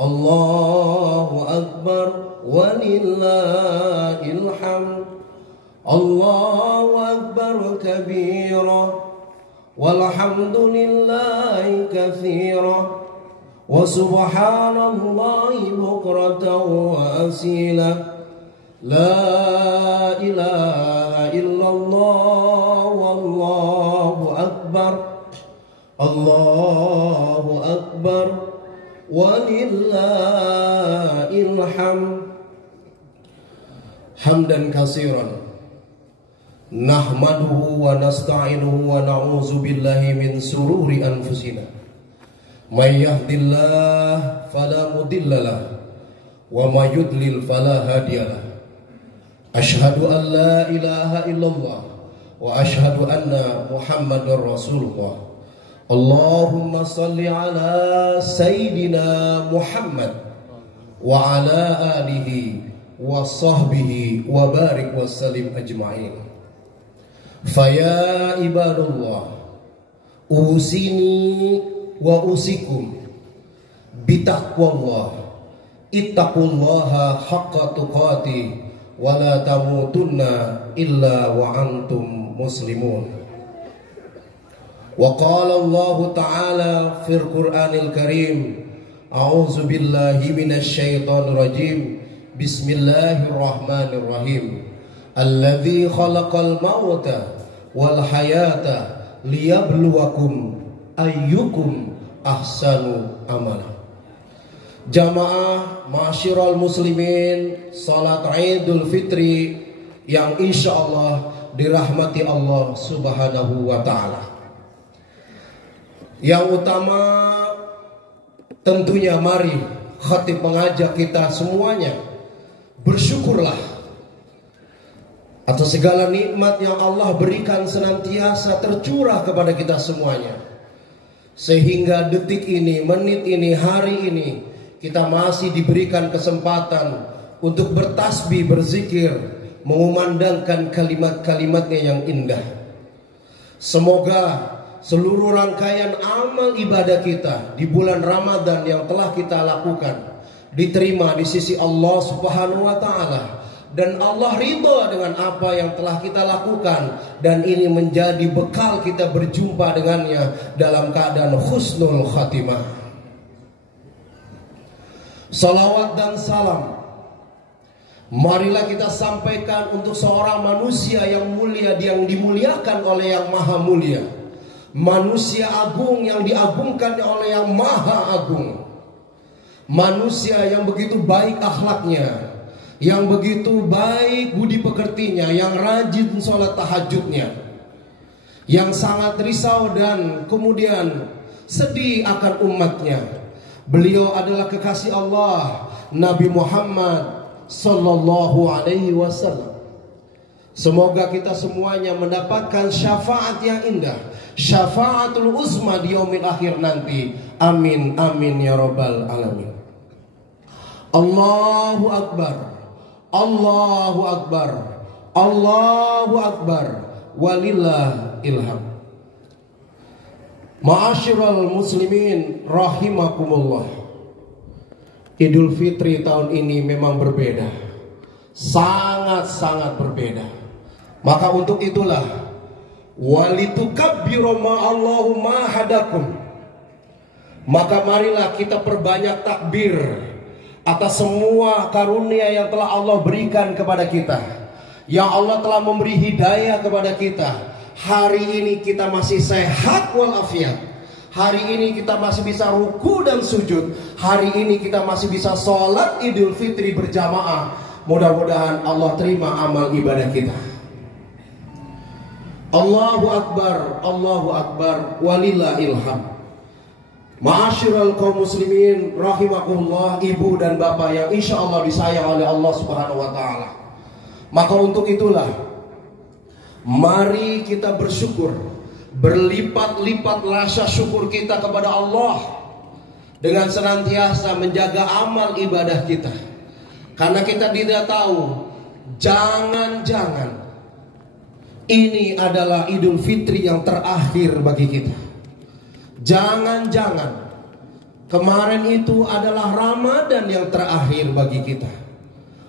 Allahu Akbar walillahil hamd. Allahu Akbar kabira walhamdulillahi katsira wa subhanallahi bukratan wa asila. La ilaha illallah wallahu akbar. Allahu akbar walillahil hamd. Hamdan katsiran nahmaduhu wa nasta'inuhu wa na'udzu billahi min sururi anfusina. May yahdihillahu fala mudhillalah wa may yudlil fala hadiyalah. Asyhadu an la ilaha illallah wa asyhadu anna Muhammadar Rasulullah. Allahumma salli ala Sayyidina Muhammad wa ala alihi wa sahbihi wa barik wa sallim ajma'in. Faya ibadallah, usini wa usikum bitaqwallah, ittaqullaha haqqa tuqatih wa la tamutunna illa wa antum muslimun. Wa qala Allah ta'ala fil Qur'anil Karim, a'udzu billahi minasy syaithanir rajim. Bismillahirrahmanirrahim. Alladzi khalaqal mauta wal hayata liyabluwakum ayyukum ahsanu amala. Jamaah ma'asyiral muslimin, salat Idul Fitri yang insya Allah dirahmati Allah subhanahu wa ta'ala. Yang utama tentunya mari khatib mengajak kita semuanya bersyukurlah atas segala nikmat yang Allah berikan senantiasa tercurah kepada kita semuanya. Sehingga detik ini, menit ini, hari ini kita masih diberikan kesempatan untuk bertasbih, berzikir, mengumandangkan kalimat-kalimatnya yang indah. Semoga seluruh rangkaian amal ibadah kita di bulan Ramadan yang telah kita lakukan diterima di sisi Allah Subhanahu wa ta'ala, dan Allah ridha dengan apa yang telah kita lakukan, dan ini menjadi bekal kita berjumpa dengannya dalam keadaan husnul khatimah. Salawat dan salam marilah kita sampaikan untuk seorang manusia yang mulia, yang dimuliakan oleh yang maha mulia, manusia agung yang diagungkan oleh yang maha agung, manusia yang begitu baik akhlaknya, yang begitu baik budi pekertinya, yang rajin sholat tahajudnya, yang sangat risau dan kemudian sedih akan umatnya. Beliau adalah kekasih Allah, Nabi Muhammad sallallahu alaihi wasallam. Semoga kita semuanya mendapatkan syafaat yang indah, syafaatul uzma di yaumil akhir nanti. Amin amin ya rabbal alamin. Allahu akbar, Allahu akbar, Allahu akbar, walillahil hamd. Ma'asyiral muslimin rahimakumullah. Idul Fitri tahun ini memang berbeda, sangat-sangat berbeda. Maka untuk itulah walitukabbiru ma'allahu ma hadakum, maka marilah kita perbanyak takbir atas semua karunia yang telah Allah berikan kepada kita, yang Allah telah memberi hidayah kepada kita. Hari ini kita masih sehat walafiat. Hari ini kita masih bisa ruku dan sujud. Hari ini kita masih bisa sholat Idul Fitri berjamaah. Mudah-mudahan Allah terima amal ibadah kita. Allahu Akbar, Allahu Akbar, walillahil hamd. Ma'asyiral kaum muslimin rahimakumullah, ibu dan bapak yang insya Allah disayang oleh Allah Subhanahu wa ta'ala. Maka untuk itulah mari kita bersyukur, berlipat-lipat rasa syukur kita kepada Allah dengan senantiasa menjaga amal ibadah kita. Karena kita tidak tahu, jangan-jangan ini adalah Idul Fitri yang terakhir bagi kita. Jangan-jangan kemarin itu adalah Ramadan yang terakhir bagi kita.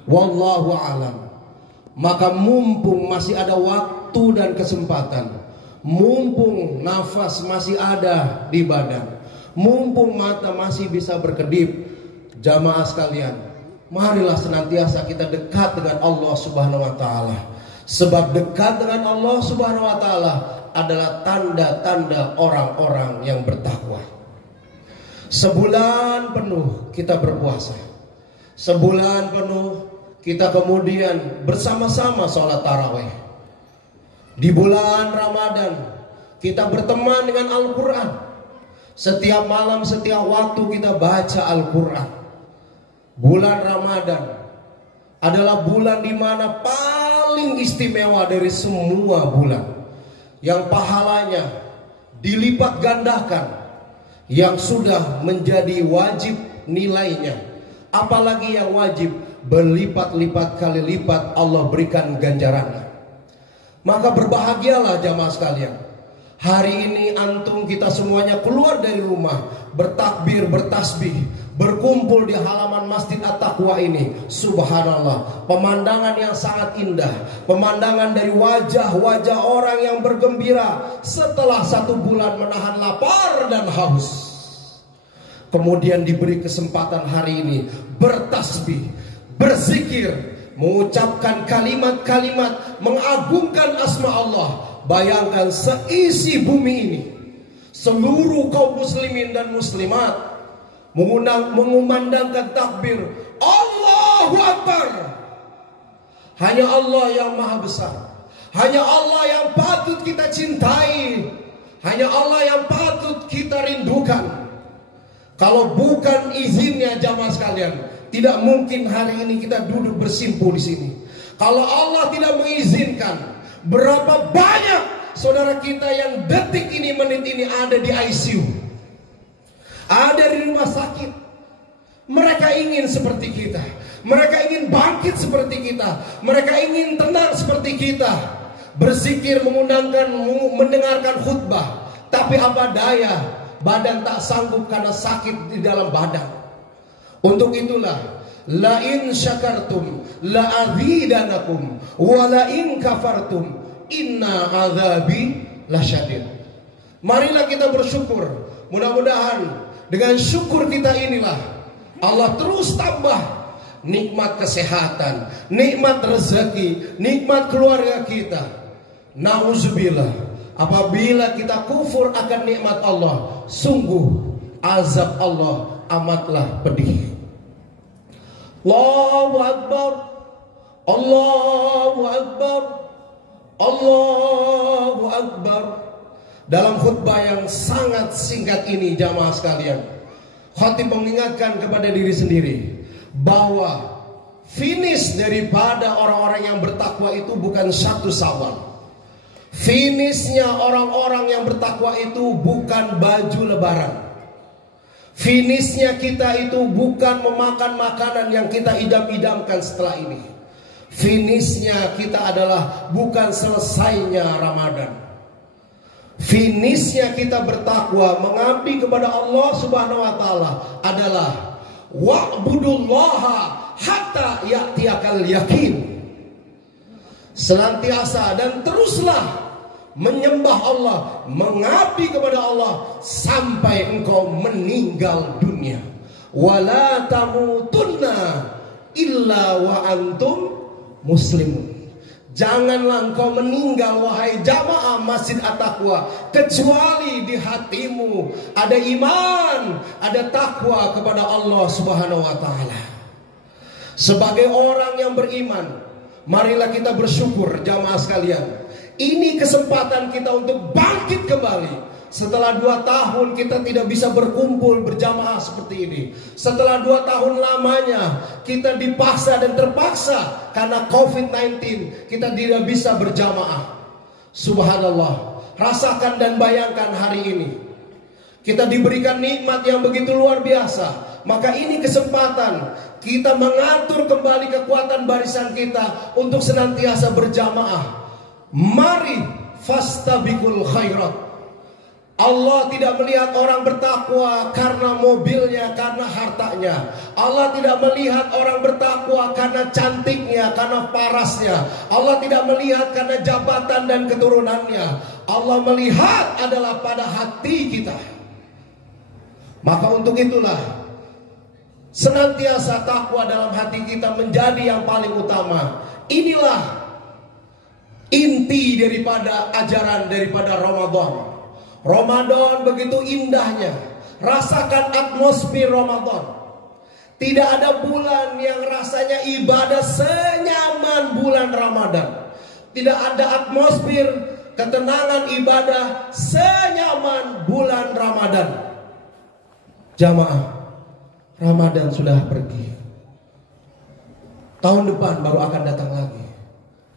Wallahu a'lam. Maka mumpung masih ada waktu dan kesempatan, mumpung nafas masih ada di badan, mumpung mata masih bisa berkedip, jamaah sekalian, marilah senantiasa kita dekat dengan Allah Subhanahu wa taala. Sebab dekat dengan Allah Subhanahu wa taala adalah tanda-tanda orang-orang yang bertakwa. Sebulan penuh kita berpuasa. Sebulan penuh kita kemudian bersama-sama sholat tarawih. Di bulan Ramadan kita berteman dengan Al-Quran. Setiap malam, setiap waktu kita baca Al-Quran. Bulan Ramadan adalah bulan di mana paling istimewa dari semua bulan, yang pahalanya dilipat gandakan, yang sudah menjadi wajib nilainya, apalagi yang wajib berlipat-lipat kali lipat Allah berikan ganjarannya. Maka berbahagialah jamaah sekalian. Hari ini antum kita semuanya keluar dari rumah, bertakbir, bertasbih, berkumpul di halaman Masjid At-Taqwa ini. Subhanallah, pemandangan yang sangat indah, pemandangan dari wajah-wajah orang yang bergembira setelah 1 bulan menahan lapar dan haus. Kemudian diberi kesempatan hari ini bertasbih, berzikir, mengucapkan kalimat-kalimat mengagungkan asma Allah. Bayangkan seisi bumi ini, seluruh kaum muslimin dan muslimat mengumandangkan takbir Allahu Akbar. Hanya Allah yang maha besar, hanya Allah yang patut kita cintai, hanya Allah yang patut kita rindukan. Kalau bukan izinnya jamaah sekalian, tidak mungkin hari ini kita duduk bersimpuh di sini. Kalau Allah tidak mengizinkan, berapa banyak saudara kita yang detik ini, menit ini ada di ICU, ada di rumah sakit. Mereka ingin seperti kita, mereka ingin bangkit seperti kita, mereka ingin tenang seperti kita, berzikir, mendengarkan khutbah. Tapi apa daya, badan tak sanggup karena sakit di dalam badan. Untuk itulah, la in syakartum la azidanakum wa la in kafartum inna azabi lasyadid. Marilah kita bersyukur. Mudah-mudahan dengan syukur kita inilah Allah terus tambah nikmat kesehatan, nikmat rezeki, nikmat keluarga kita. Nauzubillah, apabila kita kufur akan nikmat Allah, sungguh azab Allah amatlah pedih. Allahu Akbar, Allahu Akbar, Allahu Akbar. Dalam khutbah yang sangat singkat ini jamaah sekalian, khatib mengingatkan kepada diri sendiri bahwa finish daripada orang-orang yang bertakwa itu bukan 1 Syawal. Finishnya orang-orang yang bertakwa itu bukan baju lebaran. Finishnya kita itu bukan memakan makanan yang kita idam-idamkan setelah ini. Finishnya kita adalah bukan selesainya Ramadan. Finishnya kita bertakwa, mengabdi kepada Allah Subhanahu wa taala adalah wa'budullaha hatta ya'tiyakal yakin. Senantiasa dan teruslah menyembah Allah, mengabdi kepada Allah sampai engkau meninggal dunia. Wala tamutunna illa wa antum muslimun. Janganlah engkau meninggal wahai jamaah Masjid At-Taqwa kecuali di hatimu ada iman, ada takwa kepada Allah Subhanahu wa taala. Sebagai orang yang beriman, marilah kita bersyukur jamaah sekalian. Ini kesempatan kita untuk bangkit kembali. Setelah 2 tahun kita tidak bisa berkumpul berjamaah seperti ini. Setelah 2 tahun lamanya kita dipaksa dan terpaksa karena COVID-19 kita tidak bisa berjamaah. Subhanallah, rasakan dan bayangkan hari ini kita diberikan nikmat yang begitu luar biasa. Maka ini kesempatan kita mengatur kembali kekuatan barisan kita untuk senantiasa berjamaah. Mari fastabiqul khairat. Allah tidak melihat orang bertakwa karena mobilnya, karena hartanya. Allah tidak melihat orang bertakwa karena cantiknya, karena parasnya. Allah tidak melihat karena jabatan dan keturunannya. Allah melihat adalah pada hati kita. Maka untuk itulah senantiasa takwa dalam hati kita menjadi yang paling utama. Inilah inti daripada ajaran daripada Ramadan. Ramadan begitu indahnya. Rasakan atmosfer Ramadan. Tidak ada bulan yang rasanya ibadah senyaman bulan Ramadan. Tidak ada atmosfer ketenangan ibadah senyaman bulan Ramadan. Jamaah, Ramadan sudah pergi. Tahun depan baru akan datang lagi.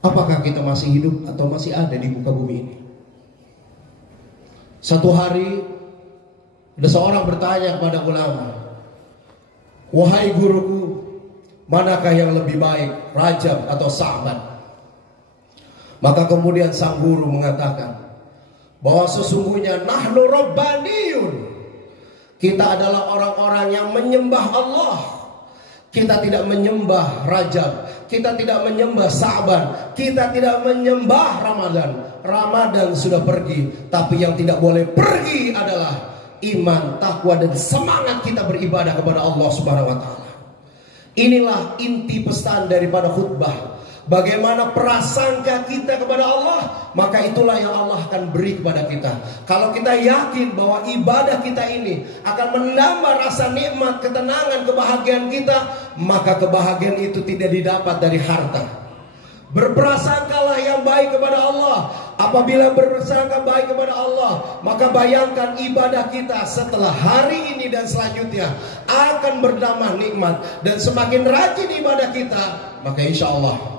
Apakah kita masih hidup atau masih ada di muka bumi ini? Satu hari ada seorang bertanya kepada ulama, "Wahai guruku, manakah yang lebih baik, Rajab atau Sa'ban?" Maka kemudian sang guru mengatakan bahwa sesungguhnya nahnu rabbaniyun. Kita adalah orang-orang yang menyembah Allah. Kita tidak menyembah Rajab, kita tidak menyembah Sa'ban, kita tidak menyembah Ramadan. Ramadan sudah pergi, tapi yang tidak boleh pergi adalah iman, takwa, dan semangat kita beribadah kepada Allah Subhanahu wa taala. Inilah inti pesan daripada khutbah. Bagaimana prasangka kita kepada Allah, maka itulah yang Allah akan beri kepada kita. Kalau kita yakin bahwa ibadah kita ini akan menambah rasa nikmat, ketenangan, kebahagiaan kita, maka kebahagiaan itu tidak didapat dari harta. Berprasangkalah yang baik kepada Allah. Apabila berprasangka baik kepada Allah, maka bayangkan ibadah kita setelah hari ini dan selanjutnya akan berdamah nikmat. Dan semakin rajin ibadah kita, maka insya Allah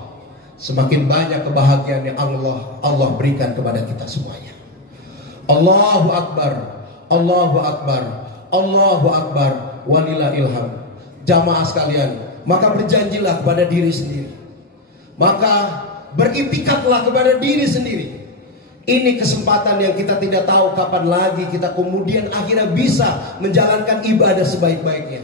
semakin banyak kebahagiaan yang Allah berikan kepada kita semuanya. Allahu Akbar, Allahu Akbar, Allahu Akbar, walillahil hamd. Jamaah sekalian, maka berjanjilah kepada diri sendiri. Maka beritikadlah kepada diri sendiri. Ini kesempatan yang kita tidak tahu kapan lagi kita kemudian akhirnya bisa menjalankan ibadah sebaik-baiknya.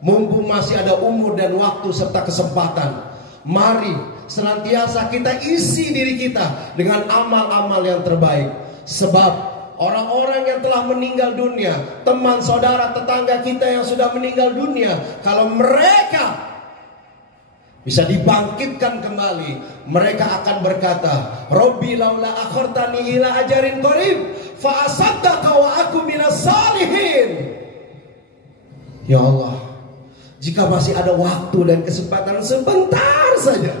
Mumpung masih ada umur dan waktu serta kesempatan, mari senantiasa kita isi diri kita dengan amal-amal yang terbaik. Sebab orang-orang yang telah meninggal dunia, teman, saudara, tetangga kita yang sudah meninggal dunia, kalau mereka bisa dibangkitkan kembali, mereka akan berkata, "Robbi laula akhartani ila ajarin qarib fa asaddaqa wa aku minas salihin." Ya Allah, jika masih ada waktu dan kesempatan sebentar saja,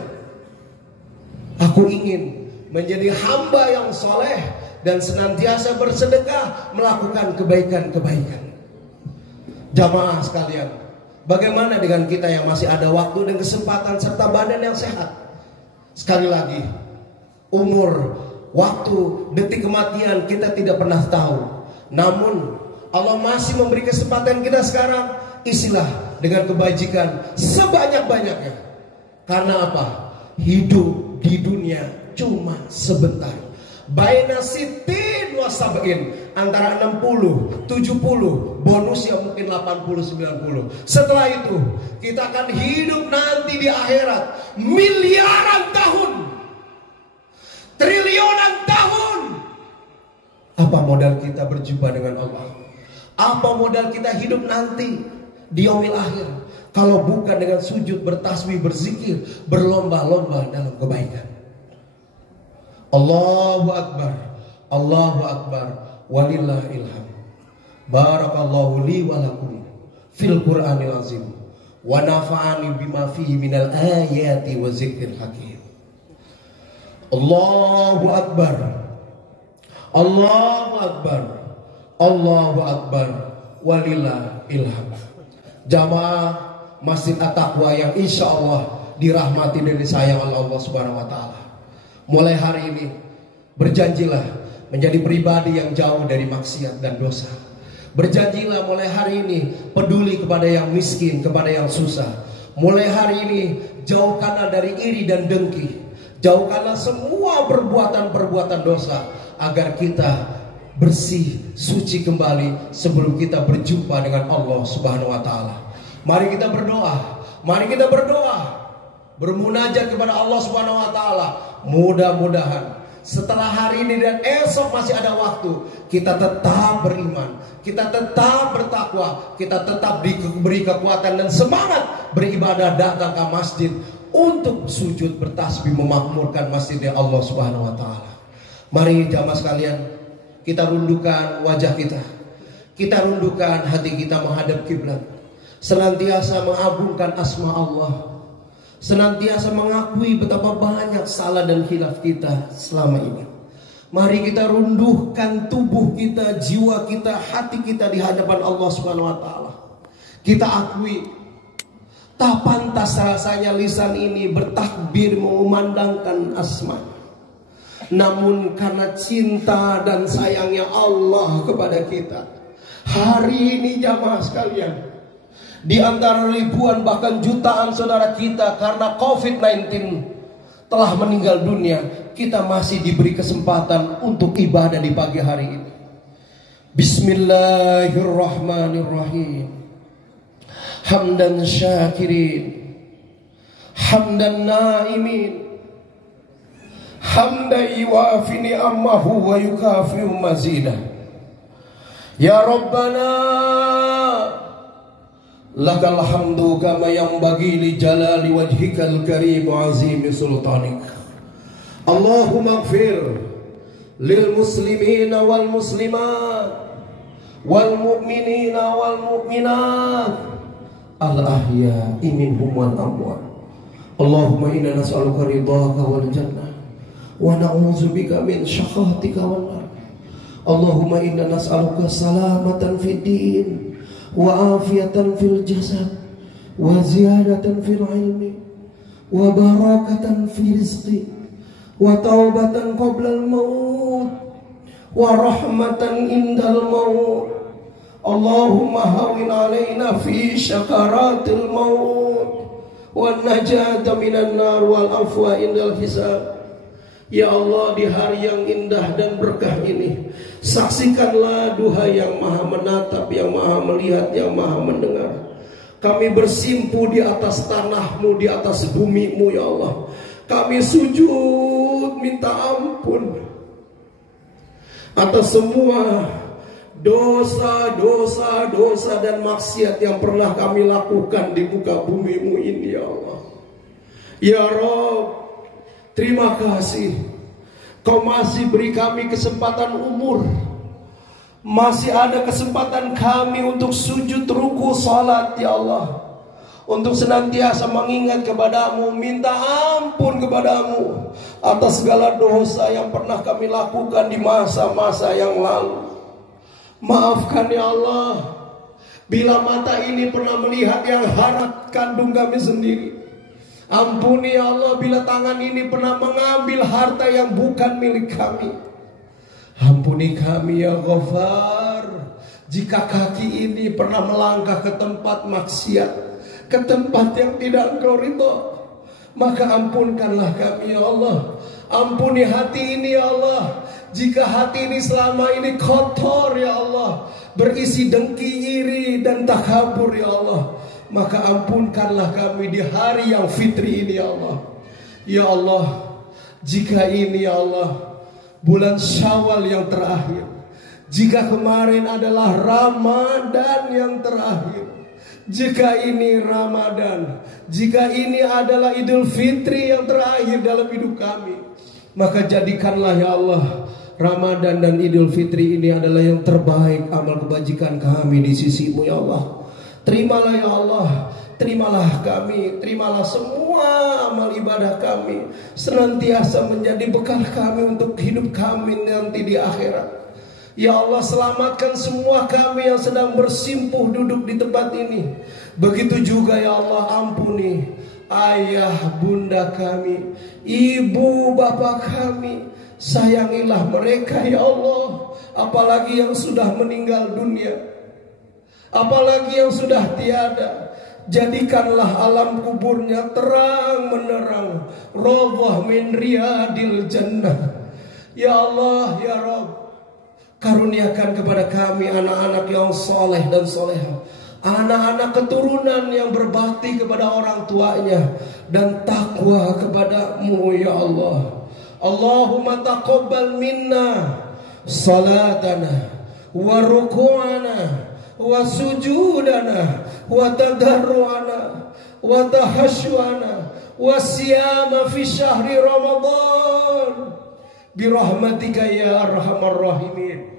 aku ingin menjadi hamba yang soleh dan senantiasa bersedekah, melakukan kebaikan-kebaikan. Jamaah sekalian, bagaimana dengan kita yang masih ada waktu dan kesempatan serta badan yang sehat? Sekali lagi, umur, waktu, detik kematian kita tidak pernah tahu. Namun Allah masih memberi kesempatan kita sekarang. Isilah dengan kebajikan sebanyak-banyaknya. Karena apa? Hidup di dunia cuma sebentar. Baina sitin wa sab'in, antara 60, 70, bonusnya mungkin 80, 90. Setelah itu kita akan hidup nanti di akhirat miliaran tahun, triliunan tahun. Apa modal kita berjumpa dengan Allah? Apa modal kita hidup nanti di yaumil akhir, kalau bukan dengan sujud, bertasbih, berzikir, berlomba-lomba dalam kebaikan? Allahu Akbar, Allahu Akbar, walillahil hamd. Barakallahu li wa lakum fil Qur'anil azim wa nafa'ani bima fihi minal ayati wa zikril hakim. Allahu Akbar, Allahu Akbar, Allahu Akbar, walillahil hamd. Jamaah Masjid At-Taqwa yang insya Allah dirahmati dan disayang oleh Allah Subhanahu wa taala. Mulai hari ini berjanjilah menjadi pribadi yang jauh dari maksiat dan dosa. Berjanjilah mulai hari ini peduli kepada yang miskin, kepada yang susah. Mulai hari ini jauhkanlah dari iri dan dengki. Jauhkanlah semua perbuatan-perbuatan dosa, agar kita bersih, suci kembali sebelum kita berjumpa dengan Allah Subhanahu wa taala. Mari kita berdoa. Mari kita berdoa. Bermunajat kepada Allah Subhanahu wa taala. Mudah-mudahan setelah hari ini dan esok masih ada waktu, kita tetap beriman, kita tetap bertakwa, kita tetap diberi kekuatan dan semangat beribadah, datang ke masjid untuk sujud bertasbih memakmurkan masjidnya Allah Subhanahu wa taala. Mari jamaah sekalian, kita rundukkan wajah kita. Kita rundukkan hati kita menghadap kiblat. Senantiasa mengagungkan asma Allah. Senantiasa mengakui betapa banyak salah dan khilaf kita selama ini. Mari kita runduhkan tubuh kita, jiwa kita, hati kita di hadapan Allah Subhanahu wa taala. Kita akui tak pantas rasanya lisan ini bertakbir mengumandangkan asma. Namun karena cinta dan sayangnya Allah kepada kita, hari ini jamaah sekalian, di antara ribuan bahkan jutaan saudara kita karena COVID-19 telah meninggal dunia, kita masih diberi kesempatan untuk ibadah di pagi hari ini. Bismillahirrahmanirrahim. Hamdan syakirin, hamdan naimin, hamdan yuafi ni'amahu wa yukafi'u mazidah. Ya Rabbana, lakal hamdu kama yanbaghi li jalali wajhikal karim wa azimi sultanik. Allahumma ighfir lil muslimina wal muslimat wal mu'minina wal mu'minat al ahya'i minhum wal amwat. Allahumma inna nas'aluka ridhaka wal jannah wa na'udzubika min syakhatika wan nar. Allahumma inna nas'aluka salamatan fid din wa afiyatan fil jasad wa ziyadatan fil ilmi wa barakatan fi rizqi wa taubatan qabla al maut wa rahmatan indal maut. Allahumma hawin alaina fi syakaratil maut wa najata minan nar wal afwa indal hisab. Ya Allah, di hari yang indah dan berkah ini, saksikanlah duha yang maha menatap, yang maha melihat, yang maha mendengar. Kami bersimpu di atas tanah-Mu, di atas bumi-Mu ya Allah. Kami sujud minta ampun atas semua dosa dan maksiat yang pernah kami lakukan di muka bumi-Mu ini ya Allah. Ya Rabb, terima kasih Kau masih beri kami kesempatan umur. Masih ada kesempatan kami untuk sujud, ruku, salat ya Allah. Untuk senantiasa mengingat kepadamu, minta ampun kepadamu atas segala dosa yang pernah kami lakukan di masa-masa yang lalu. Maafkan ya Allah, bila mata ini pernah melihat yang haram kandung kami sendiri. Ampuni ya Allah bila tangan ini pernah mengambil harta yang bukan milik kami. Ampuni kami ya Ghafar, jika kaki ini pernah melangkah ke tempat maksiat, ke tempat yang tidak Engkau ridha, maka ampunkanlah kami ya Allah. Ampuni hati ini ya Allah, jika hati ini selama ini kotor ya Allah, berisi dengki, iri dan takabur ya Allah, maka ampunkanlah kami di hari yang fitri ini ya Allah. Ya Allah, jika ini ya Allah bulan Syawal yang terakhir, jika kemarin adalah Ramadan yang terakhir, jika ini Ramadan, jika ini adalah Idul Fitri yang terakhir dalam hidup kami, maka jadikanlah ya Allah Ramadan dan Idul Fitri ini adalah yang terbaik amal kebajikan kami di sisi-Mu ya Allah. Terimalah ya Allah, terimalah kami, terimalah semua amal ibadah kami, senantiasa menjadi bekal kami untuk hidup kami nanti di akhirat. Ya Allah, selamatkan semua kami yang sedang bersimpuh duduk di tempat ini. Begitu juga ya Allah, ampuni ayah bunda kami, ibu bapak kami, sayangilah mereka ya Allah. Apalagi yang sudah meninggal dunia, apalagi yang sudah tiada, jadikanlah alam kuburnya terang menerang, rawdah min riyadil jannah. Ya Allah ya Rabb, Karuniakan kepada kami anak-anak yang soleh dan soleha, anak-anak keturunan yang berbakti kepada orang tuanya dan takwa kepada-Mu ya Allah. Allahumma taqabbal minna salatana wa ruku'ana wa sujudana wa tadarru'ana wa tahashu'ana wa siyama fi syahri Ramadan birahmatika ya arhamar rahimin.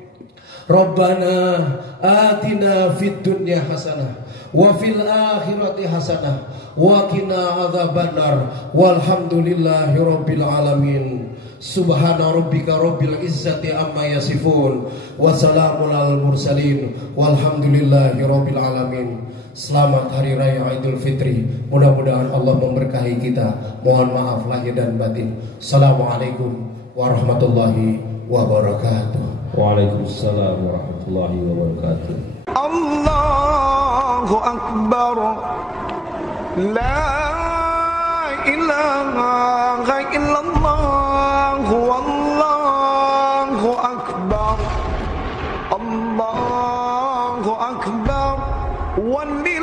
Rabbana atina fid dunya hasanah wa fil akhirati hasanah wa qina adzabannar walhamdulillahi rabbil alamin. Subhana rabbika rabbil izzati amma yasifun wa salamun alal mursalin walhamdulillahi rabbil alamin. Selamat Hari Raya Idul Fitri. Mudah-mudahan Allah memberkahi kita. Mohon maaf lahir dan batin. Assalamualaikum warahmatullahi wabarakatuh. Waalaikumsalam warahmatullahi wabarakatuh. Allahu Akbar. La ilaha illallah. Wallahu Akbar. Allahu Akbar. Walil